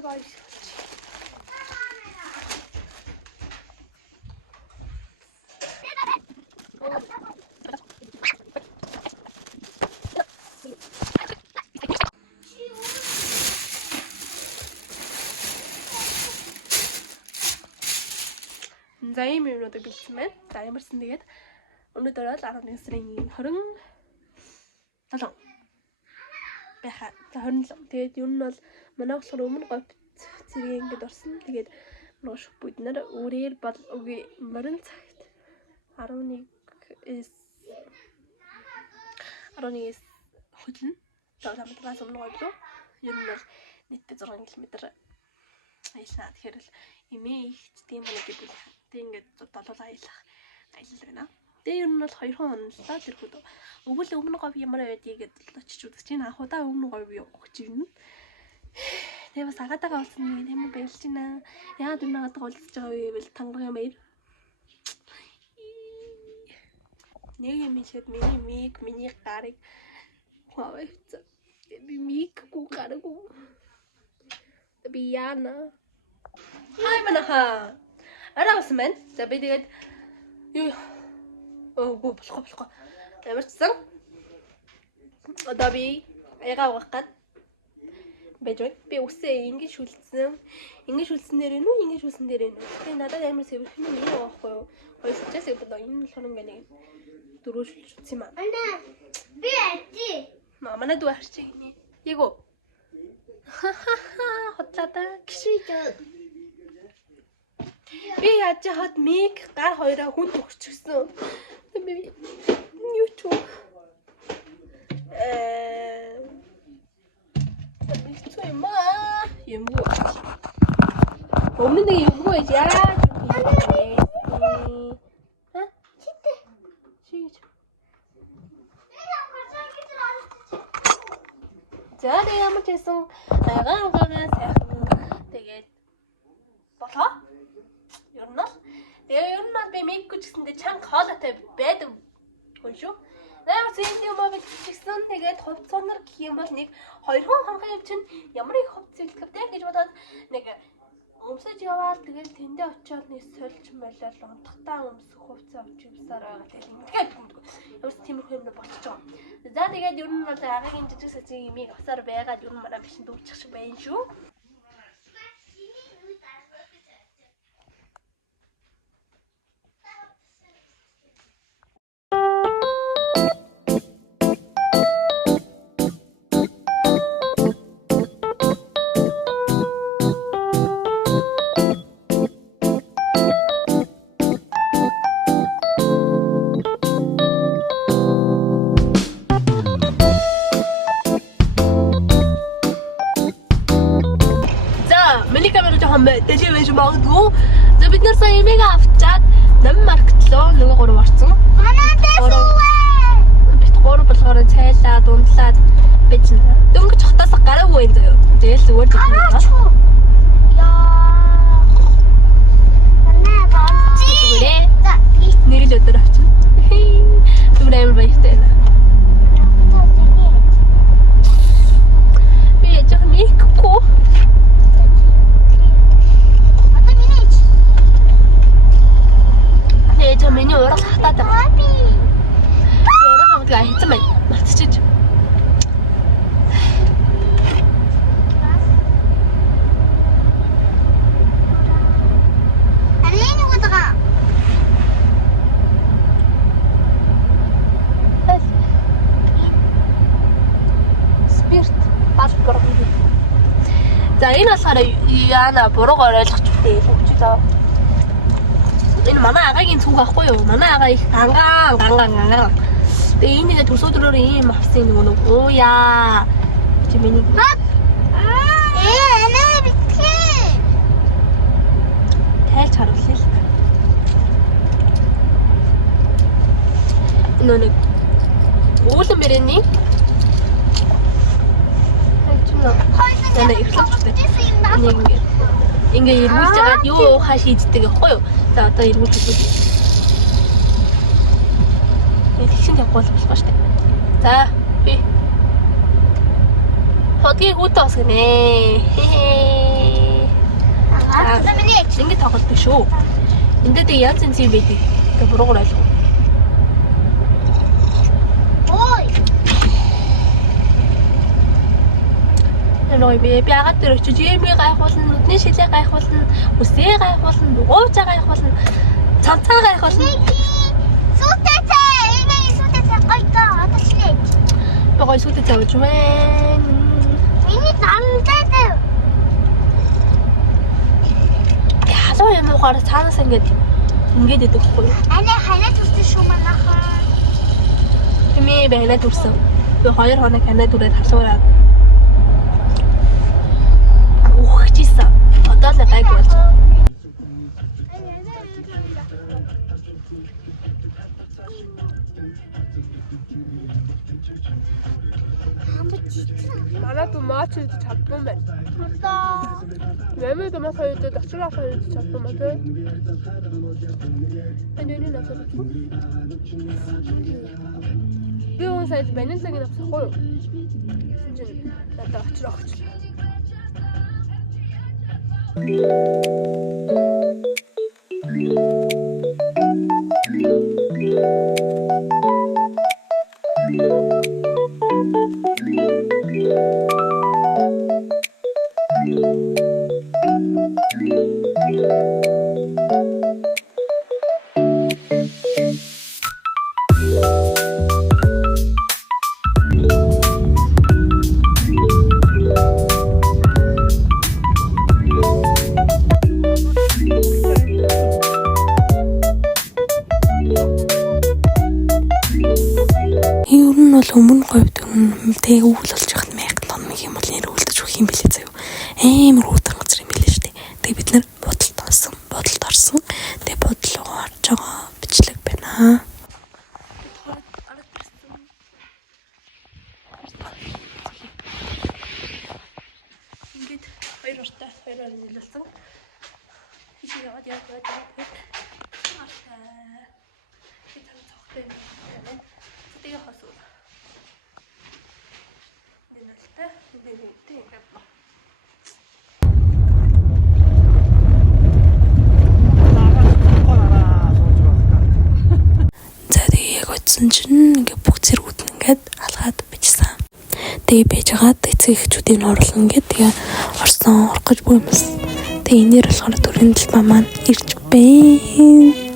Давай. За ийм юмнуудыг бэлдсэн байна. За ямарсан тэгээд өнөөдөр бол 11 сарын 27 байхаа. За 27. Тэгээд юу нь бол манай болохоор өмнө говьт зэрэг ингэж орсон. Тэгээд нууш бид нар үрээр бол үгүй морин цагт 11-с хөдлөн. За намаас өмнө говь руу ер нь бол нийтдээ 6 км аялаа. Тэгэхээр л эмээ ихч тийм нэг гэвэл тэг ингээд долоолаа аялах байна. Тэгээ ер нь бол 2 хон онлоо тэр хүүд. Өвөл өмнө говь ямар байдгийг гэдэл очиж үзэж чинь анхудаа өмнө говь явах гэж юм. Тэгээ бас агаатайгаа олсон нэг юм байлж байна. Яагаад энэ агаатайгаа олдсож байгаа вэ гэвэл тангараг юм баяр. Нэг юм шийд миний гарыг хаваач. Би миггүй гараггүй. Би яана. Хай манаха. Араасан байна. За би тэгээд юу өөгүй болохгүй. Ямарчсан. Одоо би аяга угаах гээд бэжээ. Би үсээ ингэж шүлцсэн. Ингэж шүлцсэн дээр нь үү? Ингэж шүлцсэн дээр нь үү? Тэгээ надад амар сэвэрхэн юм уухгүй юу? Хоёр шүлцээс одоо энэ болохоор ингээ нэг дөрөв шүлцсэн юм аа. Ана. Би ачи. Манай дүү харчих гинэ. Ягөө. Хотлаада гişийдээ. Би яаж хаад миг гар хоёроо хүн төгсчихсөн. Би юу ч юмгүй. Өмнө нэг юмгүй яаж юм бэ? Чит. За тэгээ ямар ч байсан агаа сайхан тэгээд болоо. Ер нь би мейкгүй ч гэсэндээ чанга хоолойтой байдаг хүн шүү. Амар зэнд юм аа бичсэн тэгээд хувцснаар гэх юм бол нэг 2 хон хонхын чинь ямар их хувц зэлгэвтэй гэж бодоод нэг өмсөж яваад тэгээд тэндээ очиод нэг сольж молол унтахтаа өмсөх хувц авч юмсаар байгаа тэгээд ингээд гүмдгүү. Ямар ч тиймэрхүү юм болчихж байгаа. За тэгээд ер нь бол агагийн жижиг сажиг имийг авсаар байгаад ер нь манай бишин дүүчих шиг байна шүү. Дэживэж магадгүй. За бид нар сая эмээг авчаад нам маркетлоо нөгөө 3 орсон. Манайдаа бит 3 болохоор цайлаа, дундлаад бич. Дөнгөж хотоос гараагүй юм заяа. Тэгэл зүгээр дэх юм байна. Яа. Манай бац. Зүгээр. За нэг л өдөр авчихна. Зүгээр амар баяртай байна. Би яж микгүй. 저 메뉴 여러 갖다 놔. 여러 가지 했지만 맞추지. 아니 누구다가. 스피트 паспорт. За энэ болохоор яана буруугаар ойлгож үтэй хөвчдөө. Энэ манай агагийн цуг ахгүй юу? Манай ага их гангаан. Тэгээ энийг төсөөдрөөр ийм авсан нэг ууя. Чи миний. Эна битгий. Тайлж харуулъя л. Энэ нэг уулан бэрээний. Яна ирлэгчтэй. Нэг ингээ ирүүлж байгаа юу хаа шийддэг байхгүй юу? За одоо ирүүлж үзье. Тэгшин явах болох шүү дээ. За би. Хогийн хүүтэ ус гинэ. Ингэ тоглодог шүү. Энд дээр яаж юм байдаг? Тэ буруугаар ойлгоо. Ой. Нөө би яагаад тэр очиж юмыг гайхуулна, нүдний шилээ гайхуулна, үсээ гайхуулна, дугуйчаа гайхуулна, цамцаа гайхуулна. Сүтэцээ, энэ сүтэцээ гойдоо атачлээ. Би гой сүтэц авч байна. Миний замтай. Ялуу юм уу гараа цаанаас ингээд идэг хгүй юу? Ане ханаа төстэй шүү манайхаа. Тэмээ байна төрсөн. Би 2 хоног ханаа түрээд халуураад ухчихсан. Одоо л гайг болж. Манайд маач хийж чадсан байна. Одоо Нэмээд маш хоёрд очроо хийж чадсан байна тий. Энийг насаа. Би он сайд банисаг навсахгүй юу? Жин надад очроо очлаа. Өмнө говьд тэг үйл болж яхад маяг юм бол нэр үлдэж өгөх юм билээ заяа. Амар уудан газар юм билээ шүү дээ. Тэг бид нар бодолд орсон. Тэг бодлогоо орж байгаа бичлэг байна. Ингээд хоёр уртаа хоёроор нийлүүлсэн. Хичээл яваад. Би тань цогтой юм байна. Тэгээ хосоо. За тэгээ яг очсон чинь ингээ бүх зэргүүд нь ингээд алгаад бичсэн. Тэгээ байж байгаа эцэг эхчүүдийн орлоо ингээд тэгээ орсон орох гэж буй юмс. Тэгээ энээр болохоор төрийн талбай маань ирж байна.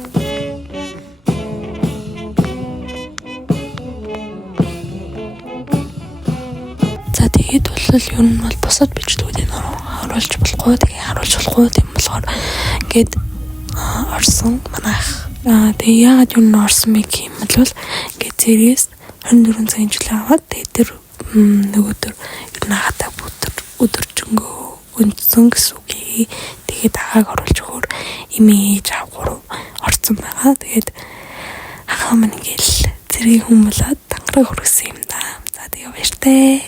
Тэгээд бол ер нь бол бусад бичлэгүүдийг харуулж болохгүй. Тэгээ харуулж болохгүй юм болохоор ингээд орсон манайх. Тэгээ яагаад юу н орсон бэ гэх юм бол ингээд зэрээс 24 цагийн жилийн аваад тэгээд тэр нөгөөдөр ер нь хатаа өдөржингөө өнцсөн гэсэн үг. Тэгээд агааг оруулж өгөр имиж авгуур орсон байгаа. Тэгээд ахаа маань ингээл зэргийн хүмүүлээд тангараг хөргсөн юм да. За тэгээ баяртай.